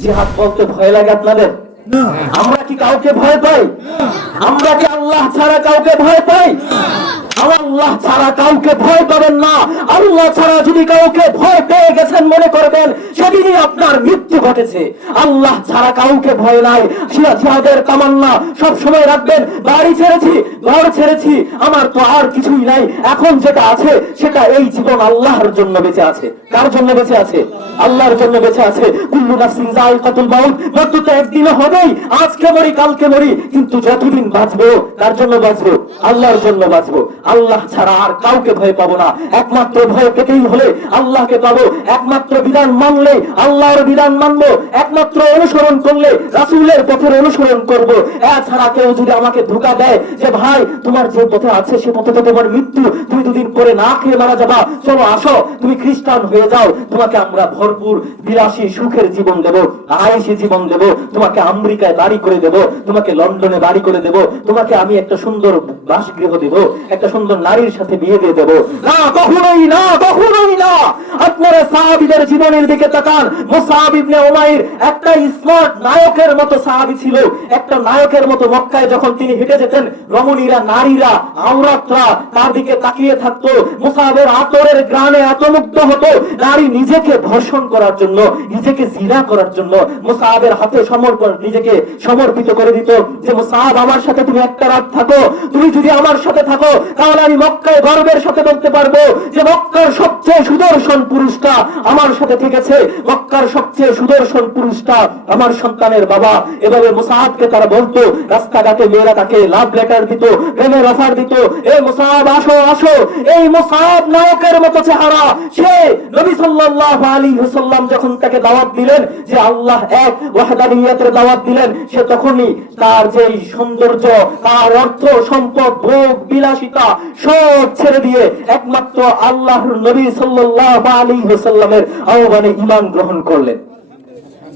জিহাদ বলতে ভয় লাগে আপনাদের? আমরা কি কাউকে ভয় পাই? আমরা কি আল্লাহ ছাড়া কাউকে ভয় পাই? আল্লাহ ছাড়া কাউকে ভয় পাবেন না। আল্লাহ ছাড়া যদি কাউকে ভয় পেয়ে গেছেন মনে করবেন সেদিনই আপনার মৃত্যু ঘটেছে। আল্লাহ ছাড়া কাউকে ভয় নাই। জিহাদের তামান্না সব সময় রাখবেন, বাড়ি ছেড়েছি, ঘর ছেড়েছি, আমার তো আর কিছুই নাই, এখন যেটা আছে সেটা এই জীবন আল্লাহর জন্য বেঁচে আছে। কার জন্য বেঁচে আছে? আল্লাহর জন্য বেঁচে আছে। কুল্লু নাফসিন যায়কাতুল মাউত, মৃত্যু তো একদিন হবেই। আজকে মরি কালকে মরি, কিন্তু যতদিন বাঁচবো কার জন্য বাঁচবো? আল্লাহর জন্য বাঁচবো। আল্লাহ ছাড়া আর কাউকে ভয় পাবো না। একমাত্র ভয় পেতেই হলে আল্লাহকে পাবো। একমাত্র বিধান মানলে আল্লাহর বিধান মানবো। একমাত্র অনুসরণ করলে রাসূলের পথের অনুসরণ করব। এছাড়া কেউ যদি আমাকে ধোঁকা দেয় যে ভাই তোমার যে পথে আছে সে পথে তো তোমার মৃত্যু, তুমি দুদিন পরে না খেয়ে মারা যাবা, চলো আসো তুমি খ্রিস্টান হয়ে যাও, তোমাকে আমরা ভরপুর বিলাসী সুখের জীবন দেব, আয়েশি জীবন দেব, তোমাকে আমেরিকায় বাড়ি করে দেব, তোমাকে লন্ডনে বাড়ি করে দেব, তোমাকে আমি একটা সুন্দর বাসগৃহ দেব, একটা সুন্দর নারীর সাথে বিয়ে দিয়ে দেব। না, কখনোই না, কখনোই না। আপনারা সাহাবীদের জীবনের দিকে তাকান। মুসআব ইবনে উমাইর একটা স্মার্ট নায়কের মতো সাহাবী ছিল। একটা নায়কের মতো মক্কায় যখন তিনি হেঁটে যেতেন, রমণীরা, নারীরা, আওরাতরা তার দিকে তাকিয়ে থাকতো। মুসআবের আতরের ঘ্রাণে এত মুগ্ধ হতো, নারী নিজেকে ধর্ষণ করার জন্য, নিজেকে জিনা করার জন্য মুসআবের হাতে নিজেকে সমর্পিত করে দিত যে মুসআব আমার সাথে তুমি একটা রাত থাকো, তুমি যদি আমার সাথে থাকো তাহলে আমি মক্কায় গর্বের সাথে বলতে পারবো যে মক্কার সবচেয়ে সুদর্শন পুরুষটা আমার সাথে থেকেছে, মক্কার সবচেয়ে সুদর্শন পুরুষটা আমার সন্তানের বাবা। এভাবে মুসআবকে তারা বলতো, রাস্তাঘাটে মেয়েরা তাকে লাভ লেটার দিত, প্রেমের অফার দিত, এ মুসআব আসো আসো। এই মুসআব নায়কের মতো চেহারা। সে নবী সাল্লাল্লাহু আলাইহি ওয়াসাল্লাম যখন তাকে দাওয়াত দিলেন যে আল্লাহ এক, ওয়াহদানিয়তের দাওয়াত দিলেন, সে তখনই তার যে সৌন্দর্য, তার অর্থ সম্পদ, ভোগ বিলাসিতা সব ছেড়ে দিয়ে একমাত্র আল্লাহর নবী সাল্লাল্লাহু আলাইহি ওয়াসাল্লামের আহ্বানে ঈমান গ্রহণ করলেন।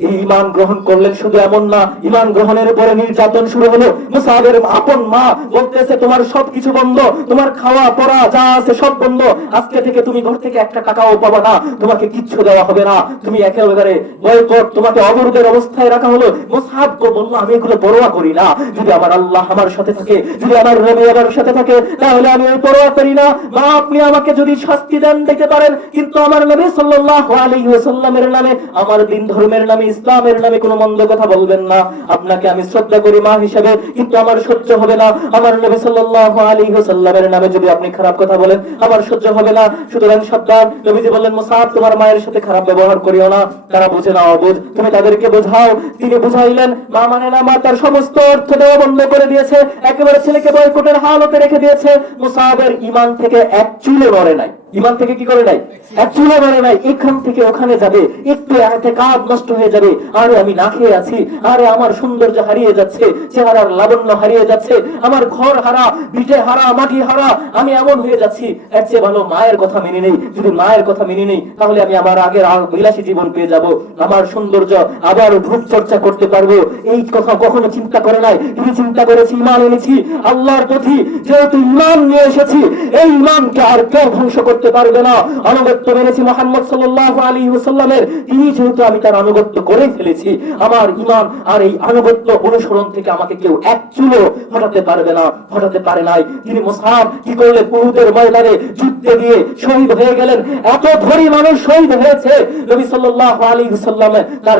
এই ঈমান গ্রহণ করলেন, শুধু এমন না, ঈমান গ্রহণের পরে নির্যাতন শুরু হলো। মুসআবের আপন মা বলতেছে তোমার সবকিছু বন্ধ, তোমার খাওয়া পড়া যা আছে সব বন্ধ, আজকে থেকে তুমি ঘর থেকে একটা টাকাও পাবে না, তোমাকে কিচ্ছু দেওয়া হবে না, তুমি একেবারে বয়কট, তোমাকে অবরোধের অবস্থায় রাখা হলো। মুসআবকে বলল আমি এগুলো পরোয়া করি না, যদি আমার আল্লাহ আমার সাথে থাকে, যদি আমার নবী আমার সাথে থাকে তাহলে আমি এই পরোয়া করি না। মা আপনি আমাকে যদি শাস্তি দেন দিতে পারেন, কিন্তু আমার নবী সাল্লাল্লাহু আলাইহি ওয়াসাল্লামের নামে, আমার দিন ধর্মের নামে, ইসলামের নামে কোনো মন্দ কথা বলবেন না। আপনাকে আমি শ্রদ্ধা করি মা হিসেবে, কিন্তু আমার সহ্য হবে না আমার নবী সাল্লাল্লাহু আলাইহি ওয়াসাল্লামের নামে যদি আপনি খারাপ কথা বলেন, আমার সহ্য হবে না। সুতরাং সাবধান। নবীজি বললেন মুসআব তোমার মায়ের সাথে খারাপ ব্যবহার করিও না, তারা বুঝে না অবুঝ, তুমি তাদেরকে বোঝাও। তিনি বুঝাইলেন, মা মানে না, মা তার সমস্ত অর্থ দেওয়া বন্ধ করে দিয়েছে, একেবারে ছেলেকে বয়কটের হালতে রেখে দিয়েছে। মুসআবের ঈমান থেকে এক চুলে নড়ে নাই। ঈমান থেকে কি করে নাই? এক চুলে নড়ে নাই। এখান থেকে ওখানে যাবে, একটু ইতিকাদ নষ্ট হয়ে যাবে, আরে আমি না খেয়ে আছি, আরে আমার সৌন্দর্য হারিয়ে যাচ্ছে, চেহারার লাবণ্য হারিয়ে যাচ্ছে, আমার ঘর হারা, ভিটে হারা, মাটি হারা, আমি এমন হয়ে যাচ্ছি। এর চেয়ে ভালো মায়ের কথা মেনে নেই। যদি মায়ের কথা মেনে নেই তাহলে আমি আমার আগের বিলাসী জীবন পেয়ে যাব, আমার সৌন্দর্য আবার রূপ চর্চা করতে পারবো। এই কথা কখনো চিন্তা করে নাই। তিনি চিন্তা করেছি ঈমান এনেছি আল্লাহর প্রতি, যেহেতু ঈমান নিয়ে এসেছি, এই ঈমানকে আর কেউ ধ্বংস করতে পারবে না। আনুগত্য মেনেছি মুহাম্মদ সাল্লাল্লাহু আলাইহি ওয়াসাল্লামের, তিনি যেহেতু আমি তার আনুগত্য করে ফেলেছি, আমার ঈমান আর এই আনুগত্য অনুসরণ থেকে আমাকে কেউ এক চুলও হটাতে পারবে না, হটাতে পারে নাই। তিনি মুসআব কি করলেন? উহুদের ময়দানে যুদ্ধে গিয়ে শহীদ হয়ে গেলেন। এত ধনী মানুষ শহীদ হয়েছে, নবী সাল্লাল্লাহু আলাইহি ওয়াসাল্লাম তার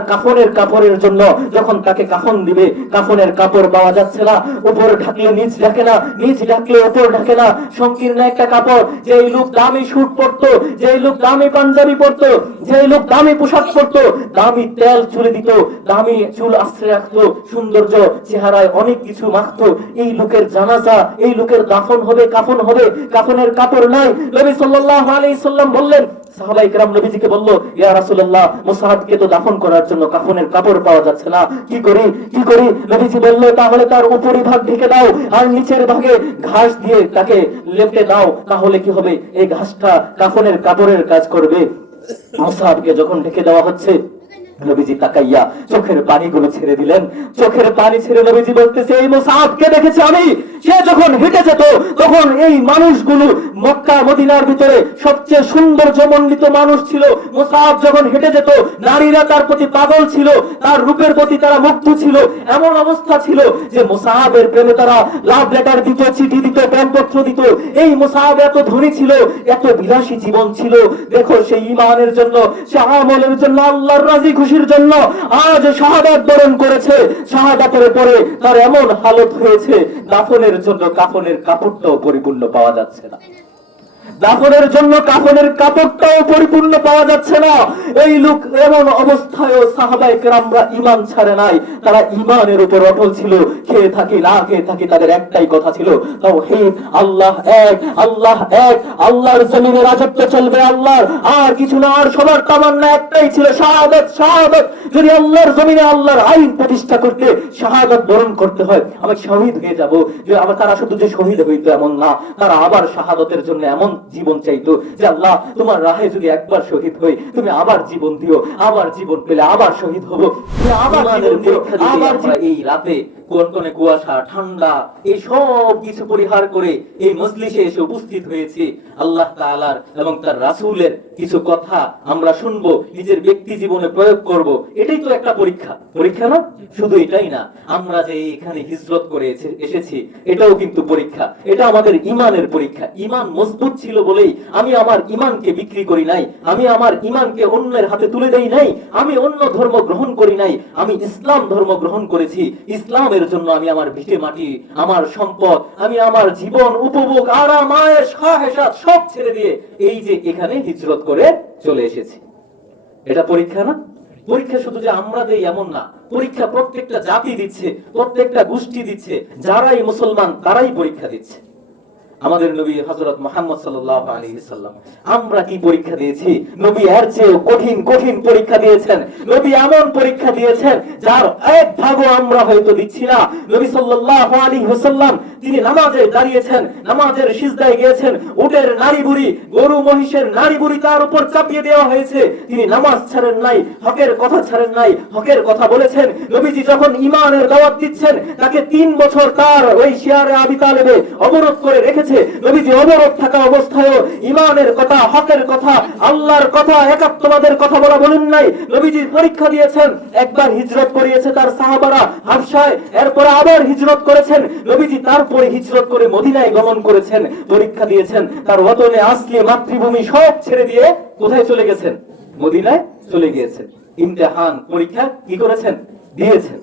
কাফনের জন্য যখন তাকে কাফন দিবে, কাফনের কাপড় পাওয়া যাচ্ছে না, উপর ঢাকলে নিচ ঢাকে না, নিচ ঢাকলে উপর ঢাকে না, সংকীর্ণ একটা কাপড়। যেই লোক দামি স্যুট পরতো, যেই লোক দামি পাঞ্জাবি পরতো, যেই লোক দামি পোশাক পরতো, দামি তেল চুলে দিত, দামি চুল আশ্রয় রাখতো, সৌন্দর্য চেহারায় অনেক কিছু মাখতো, এই লোকের জানাজা, এই লোকের দাফন হবে, কাফন হবে, কাফনের কাপড় নাই। নবী সাল্লাল্লাহু আলাইহি সাল্লাম বললেন, সাহাবায়ে কেরাম নবীজিকে বলল, ইয়া রাসূলুল্লাহ মুসআবকে তো দাফন করার জন্য কাফনের কাপড় পাওয়া যাচ্ছে না, কি করি কি করি? নবীজি বলল, তাহলে তার উপরি ভাগ ঢেকে দাও আর নিচের ভাগে ঘাস দিয়ে তাকে লেপটে দাও, তাহলে কি হবে? এই ঘাসটা কাফনের কাপড়ের কাজ করবে। মুসআবকে যখন ঢেকে দেওয়া হচ্ছে, নবীজি তাকাইয়া চোখের পানিগুলো ছেড়ে দিলেন। চোখের পানি ছেড়ে নবীজি বলতেছে, এই মুসআবকে দেখেছি আমি, সে যখন হেঁটে যেত তখন এই মানুষগুলো মক্কা মদিনার ভিতরে সবচেয়ে সৌন্দর্যমণ্ডিত মানুষ ছিল। মুসআব যখন হেঁটে যেত নারীরা তার প্রতি পাগল ছিল, তার রূপের প্রতি তারা মুগ্ধ ছিল। এমন অবস্থা ছিল যে মুসআবের প্রেমে তারা লাভ লেটার দিত, চিঠি দিত, প্রেমপত্র দিত। এই মুসআব এত ধনী ছিল, এত বিলাসী জীবন ছিল। দেখো সেই ঈমানের জন্য, সে আমলের জন্য, আল্লাহর রাজি খুশির জন্য আজ শাহাদাত বরণ করেছে। শাহাদাতের পরে তার এমন হালত হয়েছে, দাফনের জন্য কাফনের কাপড়টাও পরিপূর্ণ পাওয়া যাচ্ছে না। দাফনের জন্য কাফনের কাপড়টাও পরিপূর্ণ পাওয়া যাচ্ছে না। এই লোক এমন অবস্থায়ও সাহাবায়ে কেরামরা ঈমান ছাড়ে নাই, তারা ঈমানের উপর অটল ছিল। খেয়ে থাকি না খেয়ে থাকি তাদের একটাই কথা ছিল, তাওহীদ, আল্লাহ এক, আল্লাহ এক, আল্লাহর জমিনে রাজত্ব চলবে আল্লাহর, আর কিছু না। আর সবার তামান্না একটাই ছিল, শাহাদাত, শাহাদাত। যদি আল্লাহর জমিনে আল্লাহর আইন প্রতিষ্ঠা করতে শাহাদাত বরণ করতে হয়, আমি শহীদ হয়ে যাব। যে আবার তারা শুধু যে শহীদ হইতো এমন না, তারা আবার শাহাদাতের জন্য এমন জীবন চাইতো যে আল্লাহ তোমার রাহে যদি একবার শহীদ হই, তুমি আবার জীবন দিও, আবার জীবন পেলে আবার শহীদ হব, তুমি আবার জীবন দিও, আবার। এই রাতে কনকনে কুয়াশা, ঠান্ডা, এই সব কিছু পরিহার করে এই মজলিসে এসে উপস্থিত হয়েছে। আল্লাহ তাআলার এবং তার রাসূলের কিছু কথা আমরা শুনবো, নিজের ব্যক্তি জীবনে প্রয়োগ করব। এটাই তো একটা পরীক্ষা, পরীক্ষা না? শুধু এটাই না, আমরা যে এখানে হিজরত করে এসেছি এটাও কিন্তু পরীক্ষা। এটা আমাদের ঈমানের পরীক্ষা। ঈমান মজবুত ছিল বলেই আমি আমার ঈমানকে বিক্রি করি নাই, আমি আমার ঈমানকে অন্যের হাতে তুলে দেই নাই, আমি অন্য ধর্ম গ্রহণ করি নাই, আমি ইসলাম ধর্ম গ্রহণ করেছি। ইসলামের জন্য আমি আমার ভিটে মাটি, আমার সম্পদ, আমি আমার জীবন, উপভোগ, আরাম, আয়েশ, খাহেসাত সব ছেড়ে দিয়ে এই যে এখানে হিজরত করে চলে এসেছি। এটা পরীক্ষা না? পরীক্ষা শুধু যে আমরা দেই এমন না, পরীক্ষা প্রত্যেকটা জাতি দিচ্ছে, প্রত্যেকটা গোষ্ঠী দিচ্ছে। যারাই মুসলমান তারাই পরীক্ষা দিচ্ছে। আমাদের নবী হযরত মুহাম্মদ সাল্লাল্লাহু আলাইহি ওয়াসাল্লাম, আমরা কি পরীক্ষা দিয়েছি? নবী এর চেয়ে কঠিন কঠিন পরীক্ষা দিয়েছেন। নবী এমন পরীক্ষা দিয়েছেন যার এক ভাগও আমরা হয়তো দিচ্ছি না। নবী সাল্লাল্লাহু আলাইহি ওয়াসাল্লাম তিনি নামাজে দাঁড়িয়েছেন, নামাজের সিজদায় গিয়েছেন, উটের নাড়ি বুড়ি, গরু মহিষের নাড়ি বুড়ি তার উপর চাপিয়ে দেওয়া হয়েছে, তিনি নামাজ ছাড়েন নাই, হকের কথা ছাড়েন নাই, হকের কথা বলেছেন। নবীজি যখন ঈমানের দাওয়াত দিচ্ছেন, তাকে 3 বছর তার ওই শিয়ারে আবি তালেবে অবরোধ করে রেখেছে। নবীজি অবরোধ থাকা অবস্থায়ও ঈমানের কথা, হকের কথা, আল্লাহর কথা, একাত্মবাদের কথা বলেন নাই। নবীজি পরীক্ষা দিয়েছেন। একবার হিজরত করিয়েছে তার সাহাবারা হাবশায়, এরপর আবার হিজরত করেছেন। নবীজি তারপরে হিজরত করে মদিনায় গমন করেছেন, পরীক্ষা দিয়েছেন। তার ওতনে আসলে মাতৃভূমি সব ছেড়ে দিয়ে কোথায় চলে গেছেন? মদিনায় চলে গিয়েছেন। ইমতিহান, পরীক্ষা কি করেছেন? দিয়েছেন।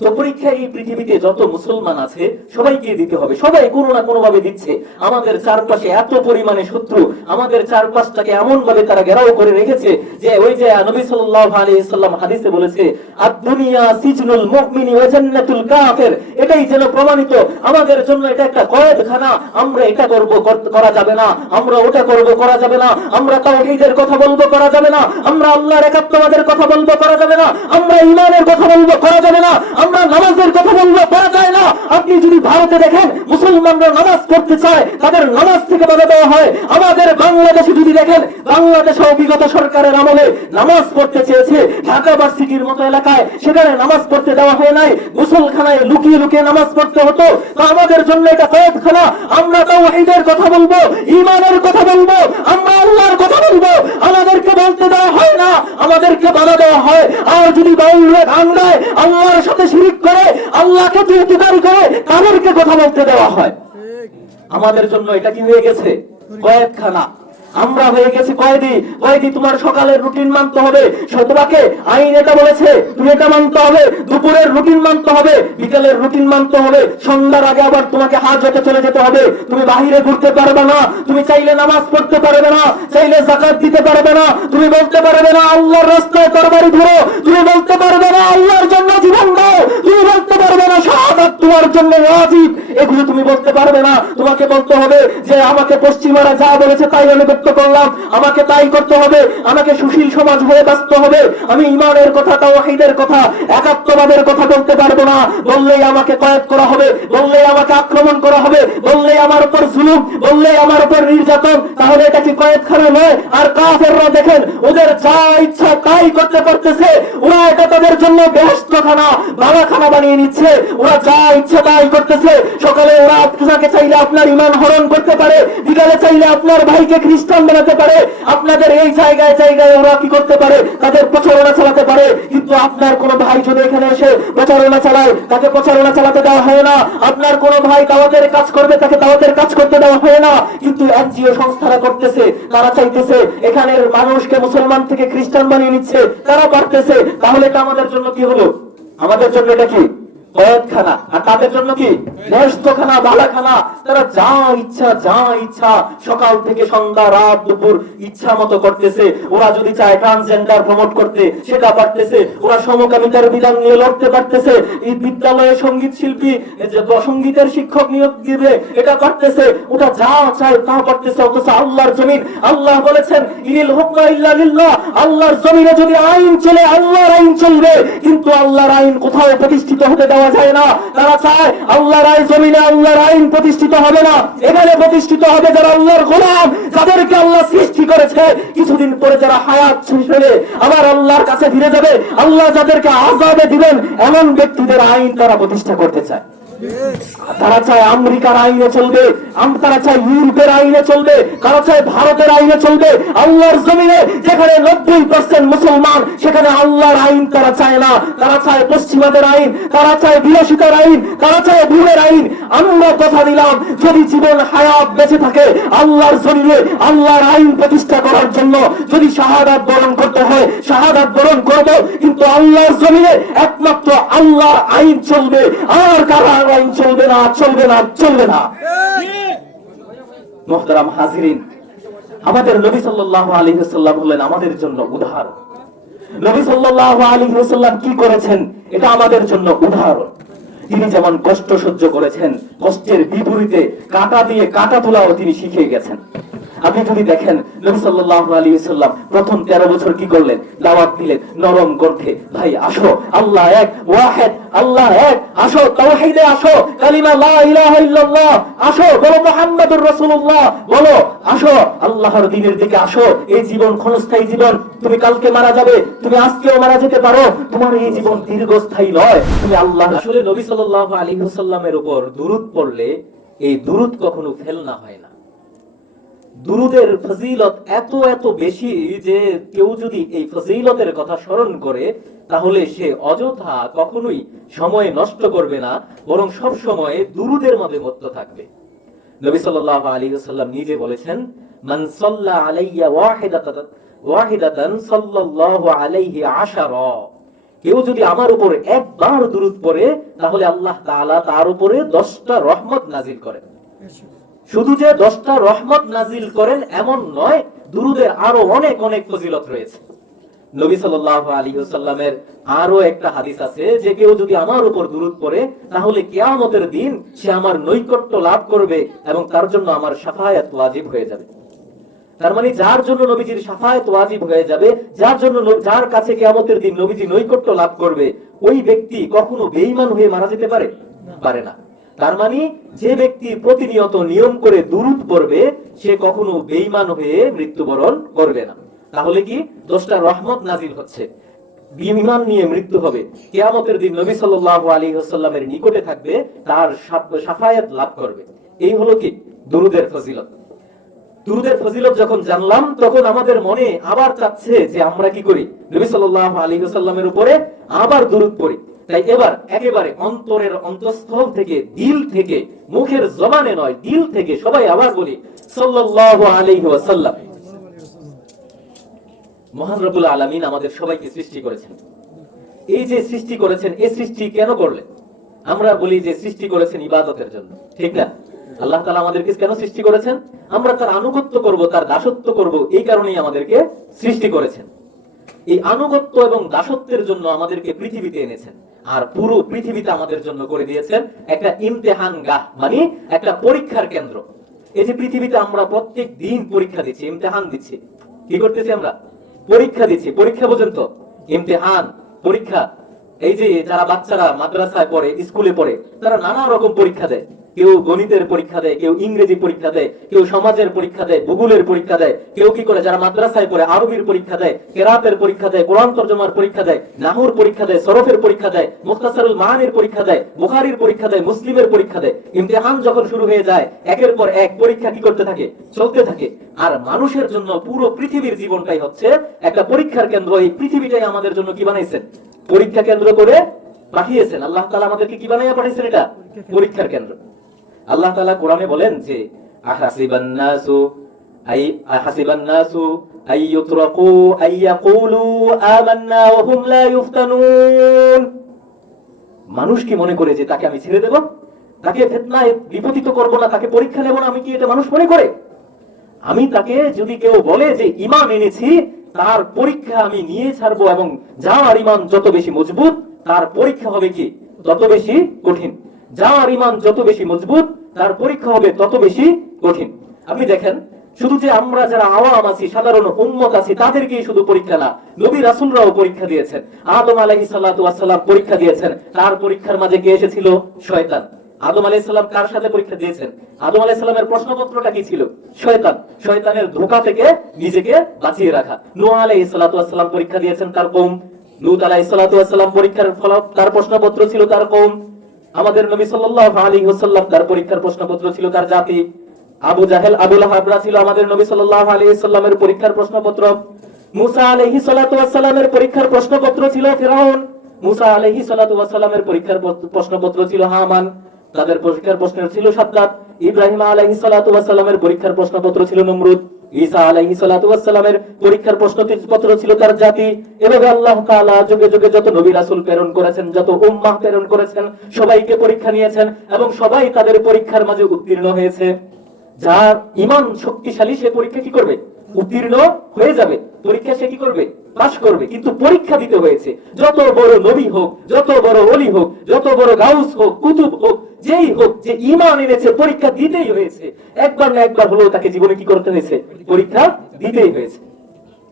তো পরীক্ষা এই পৃথিবীতে যত মুসলমান আছে সবাইকে দিতে হবে, সবাই কোনো না কোনো ভাবে দিচ্ছে। আমাদের চারপাশে এত পরিমাণে শত্রু, আমাদের চারপাশটাকে এমন ভাবে তারা ঘেরাও করে রেখেছে যে ওই যে নবী সাল্লাল্লাহু আলাইহি ওয়াসাল্লাম হাদিসে বলেছে, আদ-দুনিয়া সিজনুল মুমিনি ওয়া জান্নাতুল কাফির। এটাই যেন প্রমাণিত আমাদের জন্য, এটা একটা কয়েদখানা। আমরা এটা করব, করা যাবে না, আমরা ওটা করব, করা যাবে না, আমরা তাওহীদের কথা বলবো, করা যাবে না, আমরা আল্লাহর একাত্মবাদের কথা বলবো, করা যাবে না, আমরা ঈমানের কথা বলবো, করা যাবে না, আমরা নামাজের কথা বলবো, করা যায় না। আপনি যদি ভারতে দেখেন মুসলমানরা নামাজ পড়তে চায়, তাদের নামাজ থেকে বাধা দেওয়া হয়। আমাদের বাংলাদেশে যদি দেখেন, বাংলাদেশে বিগত সরকারের আমলে নামাজ পড়তে চেয়েছে, ঢাকা ভার্সিটির মতো এলাকায়, সেখানে নামাজ পড়তে দেওয়া হয় নাই, গোসলখানায় লুকিয়ে লুকিয়ে নামাজ পড়তে হতো। তো আমাদের জন্য এটা কয়েদখানা। আমরা তাওহীদের কথা বলবো, ঈমানের কথা বলবো, আমরা আল্লাহর কথা বলবো। আমাদেরকে বলতে দেওয়া হয় না, আমাদেরকে বাধা দেওয়া হয়। আর যদি বাউলে ভাঙায়, আল্লাহর সাথে শিরক করে, আল্লাহকে তুলতুকারি করে, তাদেরকে কথা বলতে দেওয়া হয়। আমাদের জন্য এটা কি হয়ে গেছে? কয়েদখানা। আমরা হয়ে গেছি কয়েদি। কয়েদি, তোমার সকালের রুটিন মানতে হবে, তোমাকে আইন এটা বলেছে, তুমি এটা মানতে হবে, দুপুরের রুটিন মানতে হবে, বিকেলের রুটিন মানতে হবে, সন্ধ্যার আগে আবার তোমাকে হাজতে চলে যেতে হবে, তুমি বাহিরে ঘুরতে পারবে না, তুমি চাইলে নামাজ পড়তে পারবে না, চাইলে যাকাত দিতে পারবে না, তুমি বলতে পারবে না আল্লাহর রাস্তায় তরবারি ধরো, তুমি বলতে পারবে না আল্লাহর জন্য জীবন দাও, তুমি বলতে পারবে না শাহাদাত তোমার জন্য ওয়াজিব, এগুলো তুমি বলতে পারবে না। তোমাকে বলতে হবে যে আমাকে পশ্চিমারা যা বলেছে তাই আমি ব্যক্ত করলাম, আমাকে তাই করতে হবে, আমাকে সুশীল সমাজ হয়ে বাঁচতে হবে, আমি ঈমানের কথা, তাওহীদের কথা, একাত্মবাদের কথা বলতে পারবো না। বললেই আমাকে কয়েদ করা হবে, বললেই আমাকে আক্রমণ করা হবে, বললেই আমার উপর জুলুম, বললেই আমার উপর নির্যাতন। তাহলে এটা কি কয়েদখানা নয়? আর কাফেররা দেখেন ওদের যা ইচ্ছা তাই করতে পারতেছে, ওরা এটা তাদের জন্য বেহেশতখানা, বালাখানা বানিয়ে নিচ্ছে। ওরা যা ইচ্ছা তাই করতেছে। সকালে ওরা আপনাকে চাইলে আপনার ঈমান হরণ করতে পারে, বিকালে চাইলে আপনার ভাইকে খ্রিস্টান বানাতে পারে। আপনাদের এই জায়গায় জায়গায় ওরা কি করতে পারে? তাদের প্রচারণা চালাতে পারে। কিন্তু আপনার কোনো ভাই যদি এখানে এসে প্রচারণা চালায়, তাকে প্রচারণা চালাতে দেওয়া হয় না। আপনার কোনো ভাই দাওয়াতের কাজ করবে, তাকে দাওয়াতের কাজ করতে দেওয়া হয় না। কিন্তু এনজিও সংস্থারা করতেছে, তারা চাইতেছে এখানের মানুষকে মুসলমান থেকে খ্রিস্টান বানিয়ে নিচ্ছে, তারা পারতেছে। তাহলে এটা আমাদের জন্য কি হলো? আমাদের জন্য এটা কি? কয়েদখানা। আর তাদের জন্য কি? বেহেশতখানা, বালাখানা। তারা যা ইচ্ছা সকাল থেকে সন্ধ্যা, রাত, দুপুর ইচ্ছা মতো করতেছে। ওরা যদি চায় ট্রান্সজেন্ডার প্রমোট করতে, সেটা পারতেছে। ওরা সমকামিতার বিধান নিয়ে লড়তে পারতেছে। এই বিদ্যালয়ে সঙ্গীত শিল্পী, সঙ্গীতের শিক্ষক নিয়োগ দিবে, এটা পারতেছে। ওটা যা চায় তা পারতেছে। অথচ আল্লাহর জমিন, আল্লাহ বলেছেন ইনিল হুকমা ইল্লা লিল্লাহ, আল্লাহর জমিনে যদি আইন চলে আল্লাহর আইন চলবে। কিন্তু আল্লাহর আইন কোথাও প্রতিষ্ঠিত হতে দেওয়া যায় না। তারা চায় আল্লাহর আইন জমিনে আল্লাহর আইন প্রতিষ্ঠিত হবে না, এখানে প্রতিষ্ঠিত হবে যারা আল্লাহর গোলাম, যাদেরকে আল্লাহ সৃষ্টি করেছে। কিছুদিন পরে যারা হায়াত শেষ হলে আবার আল্লাহর কাছে ফিরে যাবে, আল্লাহ যাদেরকে আযাবে দিবেন, এমন ব্যক্তিদের আইন তারা প্রতিষ্ঠা করতে চায়। তারা চায় আমেরিকার আইনে চলবে, তারা চায় ইউরোপের আইনে চলবে, তারা চায় ভারতের আইনে চলবে। আল্লাহর জমিনে যেখানে 90% মুসলমান, সেখানে আল্লাহর আইন তারা চায় না। তারা চায় পশ্চিমাদের আইন, তারা চায় বিলাসিতার আইন, তারা চায় ভুলের আইন। আমরা কথা দিলাম যদি জীবন হায়াত বেঁচে থাকে আল্লাহর জমিনে আল্লাহর আইন প্রতিষ্ঠা করার জন্য যদি শাহাদাত বরণ করতে হয় শাহাদাত বরণ করব। কিন্তু আল্লাহর জমিনে একমাত্র আল্লাহর আইন চলবে, আর কারো আইন চলবে না, চলবে না, চলবে না। মুহতারাম হাজিরিন, আমাদের নবী সাল্লাল্লাহু আলাইহি ওয়াসাল্লাম হলেন আমাদের জন্য উদাহরণ। নবী সাল্লাল্লাহু আলাইহি ওয়াসাল্লাম কি করেছেন এটা আমাদের জন্য উদাহরণ। তিনি যেমন কষ্ট সহ্য করেছেন, কষ্টের বিপরীতে কাঁটা দিয়ে কাঁটা তোলাও তিনি শিখে গেছেন। আপনি যদি দেখেন নবী সাল্লাল্লাহু আলাইহি ওয়াসাল্লাম প্রথম 13 বছর কি করলেন? দাওয়াত দিলেন নরম কণ্ঠে, ভাই আসো, আল্লাহ এক, ওয়াহিদ, আল্লাহ এক, আসো তাওহীদে আসো, কালিমা লা ইলাহা ইল্লাল্লাহ আসো, বলো মুহাম্মাদুর রাসূলুল্লাহ বলো, আসো আল্লাহর দ্বীনের দিকে আসো। এই জীবন ক্ষণস্থায়ী জীবন, তুমি কালকে মারা যাবে, তুমি আজকেও মারা যেতে পারো, তোমার এই জীবন দীর্ঘস্থায়ী নয়। তুমি আল্লাহ। আসলে নবী সাল্লাল্লাহু আলাইহি ওয়াসাল্লামের উপর দুরূদ পড়লে এই দুরূদ কখনো ফেলনা হয় না। দুরূদের ফজিলত এত বেশি যে কেউ যদি এই ফজিলতের কথা স্মরণ করে তাহলে সে অযথা কখনোই সময় নষ্ট করবে না, বরং সব সময় দুরূদের মধ্যে মত্ত থাকবে। নবী সাল্লাল্লাহু আলাইহি ওয়াসাল্লাম নিজে বলেছেন, মান সাল্লা আলাইয়া ওয়াহিদাতান সাল্লাল্লাহু আলাইহি আশারা, কেউ যদি আমার উপর একবার দুরূদ পড়ে তাহলে আল্লাহ তাআলা তার উপরে 10টা রহমত নাজিল করেন। শুধু যে 10টা রহমত নাজিল করেন এমন নয়, দুরূদের আরো অনেক ফজিলত রয়েছে। নবী সাল্লাল্লাহু আলাইহি ওয়াসাল্লামের আরো একটা হাদিস আছে যে কেউ যদি আমার উপর দুরূদ পড়ে তাহলে কিয়ামতের দিন সে আমার নৈকট্য লাভ করবে এবং তার জন্য আমার শাফায়াত ওয়াজিব হয়ে যাবে। তার মানে যার জন্য নবীজির শাফায়াত ওয়াজিব হয়ে যাবে, যার কাছে কিয়ামতের দিন নবীজি নৈকট্য লাভ করবে, ওই ব্যক্তি কখনো বেঈমান হয়ে মারা যেতে পারে না। তার মানে যে ব্যক্তি প্রতিনিয়ত নিয়ম করে দুরূদ পড়বে সে কখনো বেঈমান হয়ে মৃত্যুবরণ করবে না। তাহলে কি 10টা রহমত নাজিল হচ্ছে, ঈমান নিয়ে মৃত্যু হবে, কিয়ামতের দিন নবী সাল্লাল্লাহু আলাইহি ওয়াসাল্লামের নিকটে থাকবে, তার শাফায়াত লাভ করবে। এই হলো কি দুরূদের ফজিলত। দুরূদের ফজিলত যখন জানলাম তখন আমাদের মনে আবার চাচ্ছে যে আমরা কি করি? নবী সাল্লাল্লাহু আলাইহি ওয়াসাল্লামের উপরে আবার দুরূদ পড়ি। তাই এবার একেবারে অন্তরের অন্তঃস্থল থেকে, দিল থেকে, মুখের জবানে নয়, দিল থেকে সবাই আবার বলি সাল্লাল্লাহু আলাইহি ওয়াসাল্লাম। মহান রব্বুল আলামিন আমাদের সবাইকে সৃষ্টি করেছেন। এই যে সৃষ্টি করেছেন, এই সৃষ্টি কেন করলেন? আমরা বলি যে সৃষ্টি করেছেন ইবাদতের জন্য, ঠিক না? আল্লাহ তাআলা আমাদেরকে কেন সৃষ্টি করেছেন? আমরা তার আনুগত্য করব, তার দাসত্ব করব, এই কারণেই আমাদেরকে সৃষ্টি করেছেন। এই আনুগত্য এবং দাসত্বের জন্য আমাদেরকে পৃথিবীতে এনেছেন, আর পুরো পৃথিবীতে আমাদের জন্য করে দিয়েছেন একটা ইমতেহান গাহ, মানে একটা পরীক্ষার কেন্দ্র। এই যে পৃথিবীতে আমরা প্রত্যেক দিন পরীক্ষা দিচ্ছি, ইমতেহান দিচ্ছি, কি করতেছি আমরা? পরীক্ষা দিচ্ছি। পরীক্ষা পর্যন্ত ইমতেহান, পরীক্ষা। এই যে যারা বাচ্চারা মাদ্রাসায় পড়ে, স্কুলে পড়ে, তারা নানা রকম পরীক্ষা দেয়। কেউ গণিতের পরীক্ষা দেয়, কেউ ইংরেজি পরীক্ষা দেয়, কেউ সমাজের পরীক্ষা দেয়, ভূগোলের পরীক্ষা দেয়, কেউ কি করে যারা মাদ্রাসায় পড়ে আরবির পরীক্ষা দেয়, কেরাতের পরীক্ষা দেয়, কোরআন তরজমার পরীক্ষা দেয়, নাহুর পরীক্ষা দেয়, সরফের পরীক্ষা দেয়, মুখতাসারুল মানির পরীক্ষা দেয়, বুখারীর পরীক্ষা দেয়, মুসলিমের পরীক্ষা দেয়। ইমতিহান যখন শুরু হয়ে যায়, একের পর এক পরীক্ষা কি করতে থাকে? চলতে থাকে। আর মানুষের জন্য পুরো পৃথিবীর জীবনটাই হচ্ছে একটা পরীক্ষার কেন্দ্র। এই পৃথিবীটাই আমাদের জন্য কি বানাইছেন? পরীক্ষা কেন্দ্র করে পাঠিয়েছেন। আল্লাহ তাআলা আমাদেরকে কি বানাইয়া পাঠিয়েছেন? এটা পরীক্ষার কেন্দ্র। আল্লাহ তাআলা কোরআনে বলেন যে আহাসিবান নাসু আইয়ুতরাকু আইয়াকুলু আমান্না ওয়া হুম লা ইফতানুন। মানুষ কি মনে করে যে তাকে আমি ছেড়ে দেব, তাকে ফিতনায় বিপতিত করব না, তাকে পরীক্ষা নেব না? আমি কি এটা মানুষ মনে করে? আমি তাকে যদি কেউ বলে যে ঈমান এনেছি, তার পরীক্ষা আমি নিয়ে ছাড়বো, এবং যার ঈমান যত বেশি মজবুত তার পরীক্ষা হবে কি তত বেশি কঠিন। যার ঈমান যত বেশি মজবুত তার পরীক্ষা হবে তত বেশি কঠিন। আপনি দেখেন, শুধু যে আমরা যারা আওয়াম আছি, সাধারণ উম্মত আছি, তাদেরকেই শুধু পরীক্ষা না, নবী রাসূলরাও পরীক্ষা দিয়েছেন। আদম আলাইহিস সালাতু ওয়াস সালাম পরীক্ষা দিয়েছেন। তার পরীক্ষার মাঝে কে এসেছিল? শয়তান। আদম আলাইহিস সালাম কার সাথে পরীক্ষা দিয়েছেন? আদম আলাইহিস সালামের প্রশ্নপত্রটা কি ছিল? শয়তান। শয়তানের ধোঁকা থেকে নিজেকে বাঁচিয়ে রাখা। নূহ আলাইহিস সালাতু ওয়াস সালাম পরীক্ষা দিয়েছেন তার কওম। লূত আলাইহিস সালাতু ওয়াস সালাম পরীক্ষার ফল, তার প্রশ্নপত্র ছিল তার কওম। আমাদের নবী সাল্লাল্লাহু আলাইহি ওয়াসাল্লাম, তার পরীক্ষার প্রশ্নপত্র ছিল তার জাতি। আবু জাহেল, আবু লাহাবরা ছিল আমাদের নবী সাল্লাল্লাহু আলাইহি ওয়াসাল্লামের পরীক্ষার প্রশ্নপত্র। মুসা আলাইহিস সালাতু ওয়াস সালামের পরীক্ষার প্রশ্নপত্র ছিল ফিরাউন। মুসা আলাইহিস সালাতু ওয়াস সালামের পরীক্ষার প্রশ্নপত্র ছিল হামান। তাদের পরীক্ষার প্রশ্ন ছিল সাদ্দাত। ইব্রাহিম আলাইহিস সালাতু ওয়াস সালামের পরীক্ষার প্রশ্নপত্র ছিল নমরুদ। ঈসা আলাইহিস সালাতু ওয়াস সালামের পরীক্ষার প্রশ্নপত্র ছিল তার জাতি। এভাবে আল্লাহ তাআলা যুগে যুগে যত নবী রাসূল প্রেরণ করেছেন, যত উম্মাহ প্রেরণ করেছেন, সবাইকে পরীক্ষা নিয়েছেন, এবং সবাই তাদের পরীক্ষার মাঝে উত্তীর্ণ হয়েছে। যার ঈমান শক্তিশালী সে পরীক্ষা কি করবে? উত্তীর্ণ হয়ে যাবে। পরীক্ষা সে কি করবে? পাস করবে। কিন্তু পরীক্ষা দিতে হয়েছে। যত বড় নবী হোক, যত বড় ওলি হোক, যত বড় গাউস হোক, কুতুব হোক, যেই হোক, যে ঈমান এনেছে, পরীক্ষা দিতেই হয়েছে। একবার না একবার হলেও তাকে জীবনে কি করতে হয়েছে? পরীক্ষা দিতেই হয়েছে।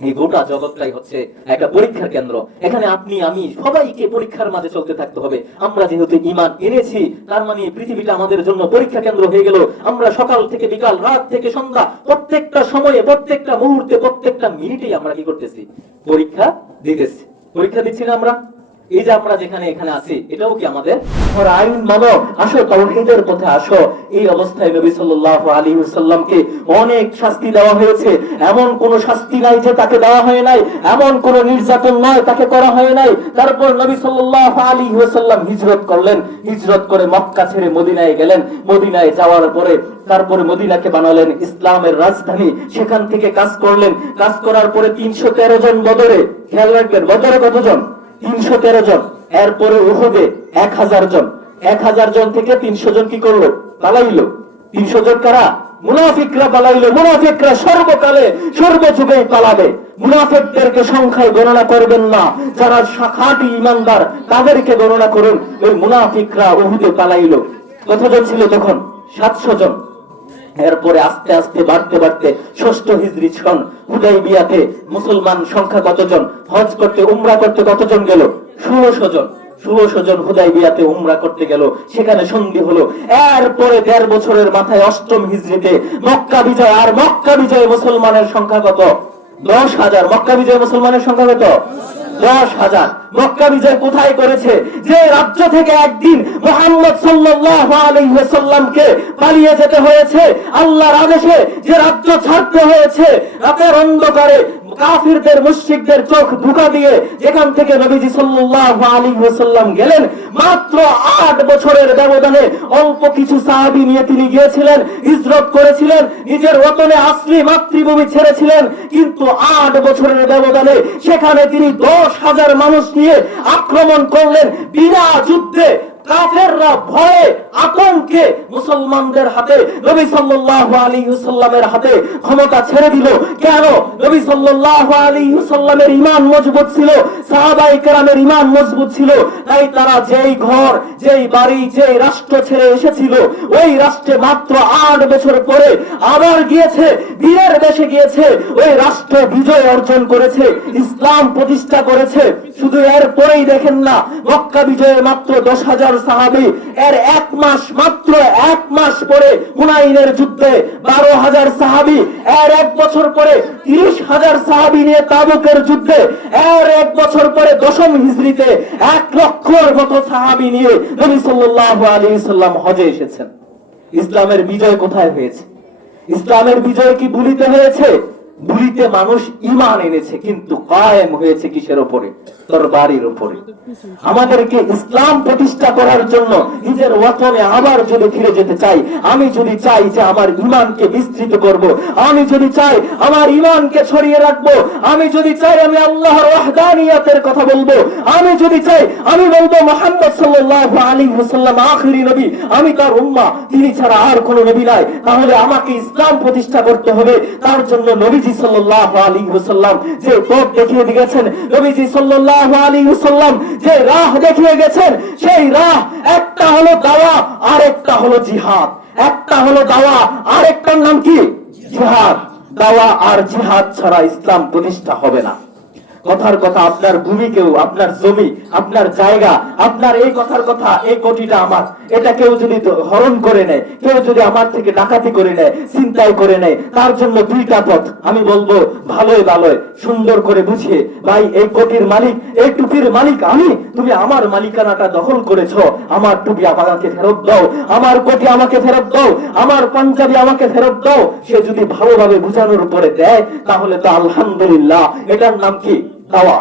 এই গোটা জগৎটাই হচ্ছে একটা পরীক্ষার কেন্দ্র। এখানে আপনি আমি সবাইকে পরীক্ষার মাঝে চলতে থাকতে হবে। আমরা যেহেতু ঈমান এনেছি, তার মানে পৃথিবীটা আমাদের জন্য পরীক্ষা কেন্দ্র হয়ে গেল। আমরা সকাল থেকে বিকাল, রাত থেকে সন্ধ্যা, প্রত্যেকটা সময়ে, প্রত্যেকটা মুহূর্তে, প্রত্যেকটা মিনিটেই আমরা কি করতেছি? পরীক্ষা দিতেছি। পরীক্ষা দিচ্ছি না আমরা? এই যে আমরা যেখানে এখানে আছি, এটাও কি আমাদের আইন মানো, আসো তাওহীদের পথে আসো। এই অবস্থায় নবী সাল্লাল্লাহু আলাইহি ওয়াসাল্লামকে অনেক শাস্তি দেওয়া হয়েছে। এমন কোন শাস্তি নাই যে তাকে দেওয়া হয় নাই, এমন কোন নির্যাতন নয় তাকে করা হয় নাই। তারপর নবী সাল্লাল্লাহু আলাইহি ওয়াসাল্লাম হিজরত করলেন। হিজরত করে মক্কা ছেড়ে মদিনায় গেলেন। মদিনায় যাওয়ার পরে তারপরে মদিনাকে বানালেন ইসলামের রাজধানী। সেখান থেকে কাজ করলেন। কাজ করার পরে 313 জন বদরে, খেয়াল রাখবেন বদরে কতজন? 313 জন। এরপরে উহুদে 1000 জন। 1000 জন থেকে 300 জন কি করলো? পালাইলো। 300 জন কারা? মুনাফিকরা পালাইলো। মুনাফিকরা সর্বকালে সর্বযুগে পালাবে। মুনাফিকদেরকে সংখ্যায় গণনা করবেন না, যারা খাঁটি ঈমানদার তাদেরকে গণনা করুন। ওই মুনাফিকরা উহুদে পালাইলো। কতজন ছিল তখন? 700 জন। এরপরে আস্তে আস্তে বাড়তে বাড়তে 6ষ্ঠ হিজরি সন হুদাইবিয়াতে মুসলমান সংখ্যা কতজন? হজ করতে, উমরা করতে কতজন গেল? 1600 জন। 1600 জন হুদাইবিয়াতে উমরা করতে গেল। সেখানে সন্ধি হলো। এরপরে 1.5 বছরের মাথায় 8ম হিজরিতে মক্কা বিজয়। আর মক্কা বিজয় মুসলমানের সংখ্যা কত? 10,000। মক্কা বিজয় মুসলমানের সংখ্যা কত? 10,000। মক্কা বিজয় কোথায় করেছে? যে রাজ্য থেকে একদিন মুহাম্মদ সাল্লাল্লাহু আলাইহি ওয়াসাল্লামকে পালিয়ে যেতে হয়েছে, আল্লাহর আদেশে যে রাজ্য ছাড়তে হয়েছে, রাতের অন্ধকারে কাফিরদের, মুশরিকদের চোখ ধোঁকা দিয়ে যেখান থেকে নবীজি সাল্লাল্লাহু আলাইহি ওয়াসাল্লাম গেলেন, মাত্র 8 বছরের ব্যবধানে অল্প কিছু সাহাবী নিয়ে তিনি গিয়েছিলেন, হিজরত করেছিলেন, নিজের ওতনে আসলি মাতৃভূমি ছেড়েছিলেন। কিন্তু 8 বছরের ব্যবধানে সেখানে তিনি 10,000 মানুষ নিয়ে আক্রমণ করলেন বিনা যুদ্ধে। কাফেররা ভয়ে আতঙ্কে মুসলমানদের হাতে নবী সাল্লাল্লাহু আলাইহি ওয়াসাল্লামের হাতে ক্ষমতা ছেড়ে দিল। কেন? নবী সাল্লাল্লাহু আলাইহি ওয়াসাল্লামের ঈমান মজবুত ছিল, সাহাবায়ে কেরামের ঈমান মজবুত ছিল। তাই তারা যেই ঘর, যেই বাড়ি, যেই রাষ্ট্র ছেড়ে এসেছিল, ওই রাষ্ট্রে মাত্র 8 বছর পরে আবার গিয়েছে, বীরের দেশে গিয়েছে, ওই রাষ্ট্র বিজয় অর্জন করেছে, ইসলাম প্রতিষ্ঠা করেছে। শুধু এর পরেই দেখেন না, মক্কা বিজয়ে মাত্র 10,000 সাহাবী, এর মাত্র এক মাস পরে হুনাইনের যুদ্ধে 12,000 সাহাবী, এর 1 বছর পরে 30,000 সাহাবী নিয়ে তাবুকের যুদ্ধে, এর 1 বছর পরে 10ম হিজরিতে 1 লক্ষর মতো সাহাবী নিয়ে নবী সাল্লাল্লাহু আলাইহি ওয়াসাল্লাম হজে এসেছেন। ইসলামের বিজয় কোথায় হয়েছে? ইসলামের বিজয় কি বুলিতে হয়েছে? বুলিতে মানুষ ঈমান এনেছে, কিন্তু কায়েম হয়েছে কিসের উপরে? তরবারির উপরে। আমাদেরকে ইসলাম প্রতিষ্ঠা করার জন্য নিজের ওয়াতনে আবার যদি ফিরে যেতে চাই, আমি যদি চাই যে আমার ঈমানকে বিস্তৃত করব, আমি যদি চাই আমার ঈমানকে ছড়িয়ে রাখবো, আমি যদি চাই আমি আল্লাহর ওয়াহদানিয়তের কথা বলবো, আমি যদি চাই আমি বলবো মুহাম্মদ সাল্লাল্লাহু আলাইহি ওয়াসাল্লাম আখিরি নবী, আমি তার উম্মাহ, তিনি ছাড়া আর কোনো নবী নাই, তাহলে আমাকে ইসলাম প্রতিষ্ঠা করতে হবে। তার জন্য নবীজি সাল্লাল্লাহু আলাইহি ওয়াসাল্লাম যে পথ দেখিয়ে দিয়েছেন, নবীজি সাল্লাল্লাহু আলাইহি ওয়াসাল্লাম যে রাহ দেখিয়ে গেছেন, সেই রাহ একটা হলো দাওয়া, আরেকটা হলো জিহাদ। একটা হলো দাওয়া, আরেকটার নাম কি? জিহাদ। দাওয়া আর জিহাদ ছাড়া ইসলাম প্রতিষ্ঠা হবে না। কথার কথা, আপনার ভূমিকেও, আপনার জমি, আপনার জায়গা, আপনার এই কথার কথা, এই কোটিটা আমার, এটা কেউ যদি হরণ করে নেয়, কেউ যদি আমার থেকে ডাকাতি করে নেয়, ছিনতাই করে নেয়, তার জন্য 2টা পথ। আমি বলবো ভালোই ভালোই সুন্দর করে বুঝিয়ে, ভাই এই কোটির মালিক, এই টুপির মালিক আমি, তুমি আমার মালিকানাটা দখল করেছো, আমার টুপি আমাকে ফেরত দাও, আমার কোটি আমাকে ফেরত দাও, আমার পাঞ্জাবি আমাকে ফেরত দাও। সে যদি ভালোভাবে বুঝানোর উপরে দেয়, তাহলে তো আলহামদুলিল্লাহ, এটার নাম কি? দাওয়া।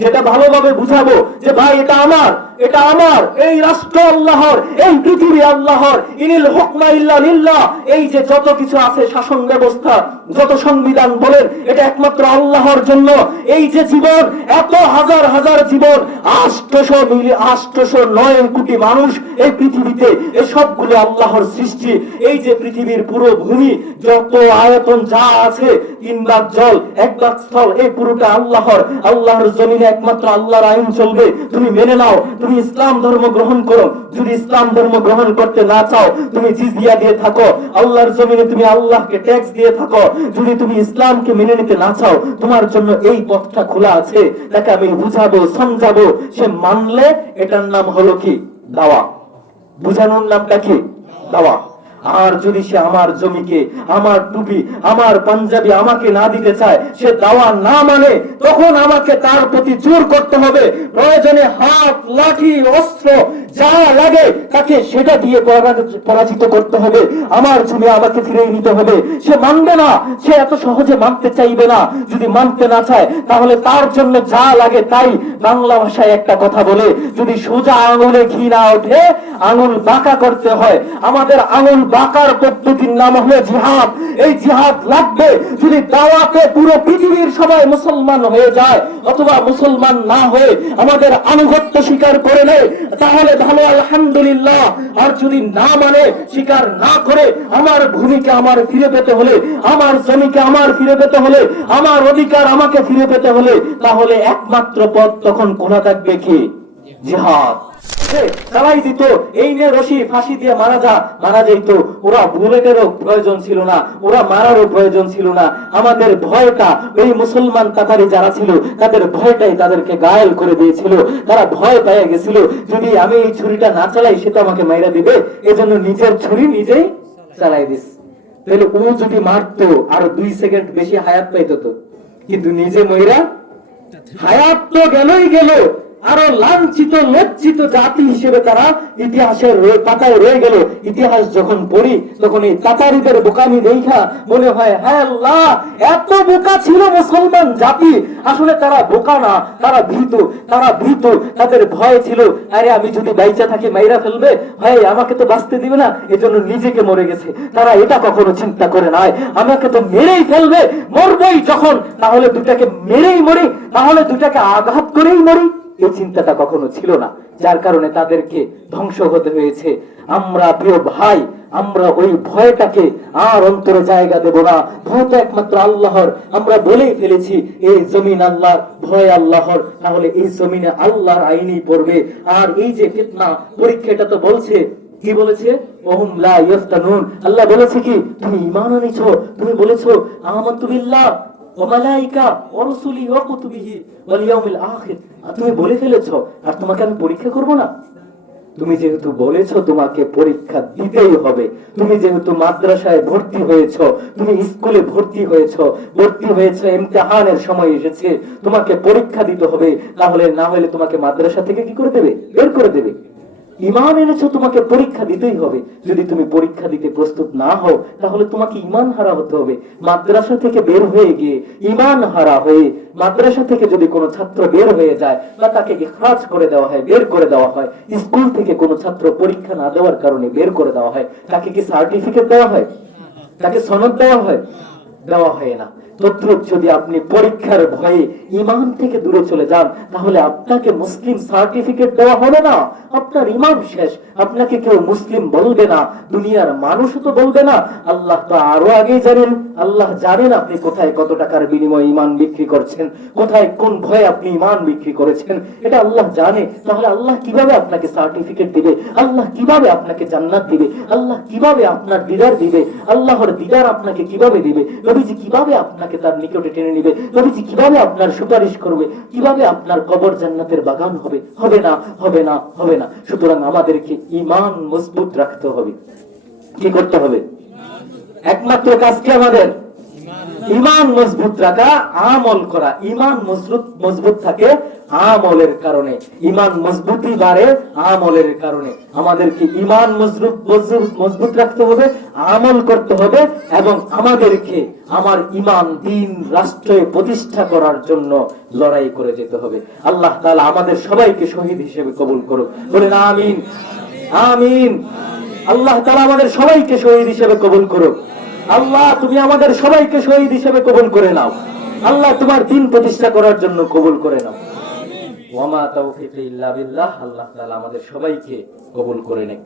যেটা ভালোভাবে বুঝাবো যে ভাই এটা আমার, এটা আমার, এই রাষ্ট্র আল্লাহর, এই পৃথিবী আল্লাহর, ইনিল হুকমা ইল্লা লিল্লাহ, এই যে যত কিছু আছে, শাসন ব্যবস্থা, যত সংবিধান বলেন, এটা একমাত্র আল্লাহর জন্য। এই যে জীবন, এত হাজার হাজার জীবন, 809 কোটি মানুষ এই পৃথিবীতে, এই সবগুলো আল্লাহর সৃষ্টি। এই যে পৃথিবীর পুরো ভূমি, যত আয়তন যা আছে, 3 ভাগ জল, 1 ভাগ স্থল, এই পুরোটা আল্লাহর। আল্লাহর জমিনে একমাত্র আল্লাহর আইন চলবে, তুমি মেনে নাও, তুমি ইসলাম ধর্ম গ্রহণ করো। যদি ইসলাম ধর্ম গ্রহণ করতে না চাও, তুমি জিজিয়া দিয়ে থাকো, আল্লাহর জমিনে তুমি আল্লাহকে ট্যাক্স দিয়ে থাকো। যদি তুমি ইসলামকে মেনে নিতে না চাও, তোমার জন্য এই পথটা খোলা আছে, তাকে আমি বুঝাবো, সমঝাবো, সে মানলে এটার নাম হলো কি? দাওয়া। বুঝানোর নামটা কি? দাওয়া। আর যদি সে আমার জমিকে, আমার টুপি, আমার পাঞ্জাবি আমাকে না দিতে চায়, সে দাওয়া না মানে, তখন আমাকে তার প্রতি জোর করতে হবে। প্রয়োজনে হাত, লাঠি, অস্ত্র যা লাগে তাকে সেটা দিয়ে পরাজিত করতে হবে। আমার জমি আমাকে ফিরে নিতে হবে। সে মানবে না, সে এত সহজে মানতে চাইবে না। যদি মানতে না চায়, তাহলে তার জন্য যা লাগে তাই। বাংলা ভাষায় একটা কথা বলে, যদি সোজা আঙুলে ঘি না ওঠে, আঙুল বাঁকা করতে হয়। আমাদের আঙুল বাঁকার পদ্ধতির নাম হলো জিহাদ। এই জিহাদ লাগবে। যদি দাওয়াতে পুরো পৃথিবীর সবাই মুসলমান হয়ে যায়, অথবা মুসলমান না হয়ে আমাদের আনুগত্য স্বীকার করে নেয়, তাহলে ভালো, আলহামদুলিল্লাহ। আর যদি না মানে, স্বীকার না করে, আমার ভূমিকে আমার ফিরে পেতে হলে, আমার জমিকে আমার ফিরে পেতে হলে, আমার অধিকার আমাকে ফিরে পেতে হলে, তাহলে একমাত্র পথ তখন খোলা থাকবে কি? জিহাদ। চালাই দিত, এই নিয়ে রশি, ফাঁসি দিয়ে মারা যেত। ওরা বুলেটেরও প্রয়োজন ছিল না, ওরা মারারও প্রয়োজন ছিল না। আমাদের ভয়টা, এই মুসলমান তাতারি যারা ছিল, তাদের ভয়টাই তাদেরকে ঘায়েল করে দিয়েছিল। তারা ভয় পেয়ে গেছিল, যদি আমি এই ছুরিটা না চালাই, সে তো আমাকে মাইরা দিবে, এজন্য নিজের ছুরি নিজেই চালাই দিস। তাহলে ও যদি মারতো, আরো 2 সেকেন্ড বেশি হায়াত পাইতো তো, কিন্তু নিজে মইরা হায়াত তো গেলই গেল, আরো লাঞ্ছিত, লজ্জিত জাতি হিসেবে তারা ইতিহাসের পাতায় রয়ে গেল। ইতিহাস যখন পড়ি, তখন এই তাতারিদের বোকামি দেখা মনে হয়, হ্যাঁ আল্লাহ, এত বোকা ছিল মুসলমান জাতি। আসলে তারা বোকা না, তারা ভীত। তাদের ভয় ছিল, আরে আমি যদি বাইচা থাকি মাইরা ফেলবে, ভাই আমাকে তো বাঁচতে দিবে না, এজন্য নিজেকে মরে গেছে। তারা এটা কখনো চিন্তা করে নাই, আমাকে তো মেরেই ফেলবে, মরবই যখন, তাহলে দুটাকে মেরেই মরি, তাহলে দুটাকে আঘাত করেই মরি। এই চিন্তাটা কখনো ছিল না, যার কারণে তাদেরকে ধ্বংস হতে হয়েছে। আমরা প্রিয় ভাই, আমরা ওই ভয়টাকে আর অন্তরে জায়গা দেব না। ভয় তো একমাত্র আল্লাহর। আমরা বলেই ফেলেছি এই জমিন আল্লাহর, ভয় আল্লাহর, তাহলে এই জমিনে আল্লাহর আইনই পড়বে। আর এই যে ফিতনা পরীক্ষাটা তো বলছে, কি বলেছে? ওহুম লা ইফতানুন। আল্লাহ বলেছে কি, তুমি ঈমান আনিছো, তুমি বলেছো আমানতু বিল্লাহ ওয়া মালাইকা ওয়া রাসূলি ওয়া কুতুবিহি ওয়াল ইয়াউমিল আখির, আর তুমি বলে ফেলেছো আর তোমাকে আমি পরীক্ষা করব না? তুমি যেহেতু বলেছো তোমাকে পরীক্ষা দিতেই হবে, তুমি যেহেতু মাদ্রাসায় ভর্তি হয়েছো, তুমি স্কুলে ভর্তি হয়েছো, ইমতিহানের সময় এসেছে, তোমাকে পরীক্ষা দিতে হবে, তাহলে না হলে তোমাকে মাদ্রাসা থেকে কি করে দেবে? বের করে দেবে। ঈমান এনেছো, তোমাকে পরীক্ষা দিতেই হবে। যদি তুমি পরীক্ষা দিতে প্রস্তুত না হও, তাহলে তোমাকে ঈমান হারা হতে হবে। মাদ্রাসা থেকে বের হয়ে গিয়ে ঈমান হারা হয়ে, মাদ্রাসা থেকে যদি কোনো ছাত্র বের হয়ে যায় বা তাকে ইখরাজ করে দেওয়া হয়, বের করে দেওয়া হয়, স্কুল থেকে কোনো ছাত্র পরীক্ষা না দেওয়ার কারণে বের করে দেওয়া হয়, তাকে কি সার্টিফিকেট দেওয়া হয়? তাকে সনদ দেওয়া হয়? দেওয়া হয় না। তদ্রুপ যদি আপনি পরীক্ষার ভয়ে ঈমান থেকে দূরে চলে যান, তাহলে আপনাকে মুসলিম সার্টিফিকেট দেওয়া হবে না, আপনার ঈমান শেষ। আপনাকে কেউ মুসলিম বলবে না, দুনিয়ার মানুষও তো বলবে না। আল্লাহ তো আরো আগেই জানেন। আল্লাহ জানেন আপনি কোথায় কত টাকার বিনিময়ে ঈমান বিক্রি করছেন, কোথায় কোন ভয়ে আপনি ঈমান বিক্রি করেছেন, এটা আল্লাহ জানে। তাহলে আল্লাহ কিভাবে আপনাকে সার্টিফিকেট দিবে? আল্লাহ কিভাবে আপনাকে জান্নাত দিবে? আল্লাহ কিভাবে আপনার দিদার দিবে? আল্লাহর দিদার আপনাকে কিভাবে দিবে? নবীজি কিভাবে আপনাকে তার নিকটে টেনে নিবে? নবীজি কিভাবে আপনার সুপারিশ করবে? কিভাবে আপনার কবর জান্নাতের বাগান হবে? হবে না, হবে না, হবে না। সুতরাং আমাদেরকে ঈমান মজবুত রাখতে হবে। কি করতে হবে? একমাত্র কাজ কি আমাদের? ঈমান মজবুত রাখা, আমল করা। ঈমান মজবুত থাকে আমলের কারণে, ঈমান মজবুতি বাড়ে আমলের কারণে। আমাদেরকে ঈমান মজবুত রাখতে হবে, আমল করতে হবে, এবং আমাদেরকে আমার ঈমান দ্বীন রাষ্ট্রে প্রতিষ্ঠা করার জন্য লড়াই করে যেতে হবে। আল্লাহ তাআলা আমাদের সবাইকে শহীদ হিসেবে কবুল করুক, বলেন আমিন, আমিন। আল্লাহ তাআলা আমাদের সবাইকে শহীদ হিসেবে কবুল করুক। আল্লাহ তুমি আমাদের সবাইকে শহীদ হিসেবে কবুল করে নাও। আল্লাহ তোমার দ্বীন প্রতিষ্ঠা করার জন্য কবুল করে নাও। ওয়া মা তাওফীকি ইল্লা বিল্লাহ। আল্লাহ তাআলা আমাদের সবাইকে কবুল করে নেন।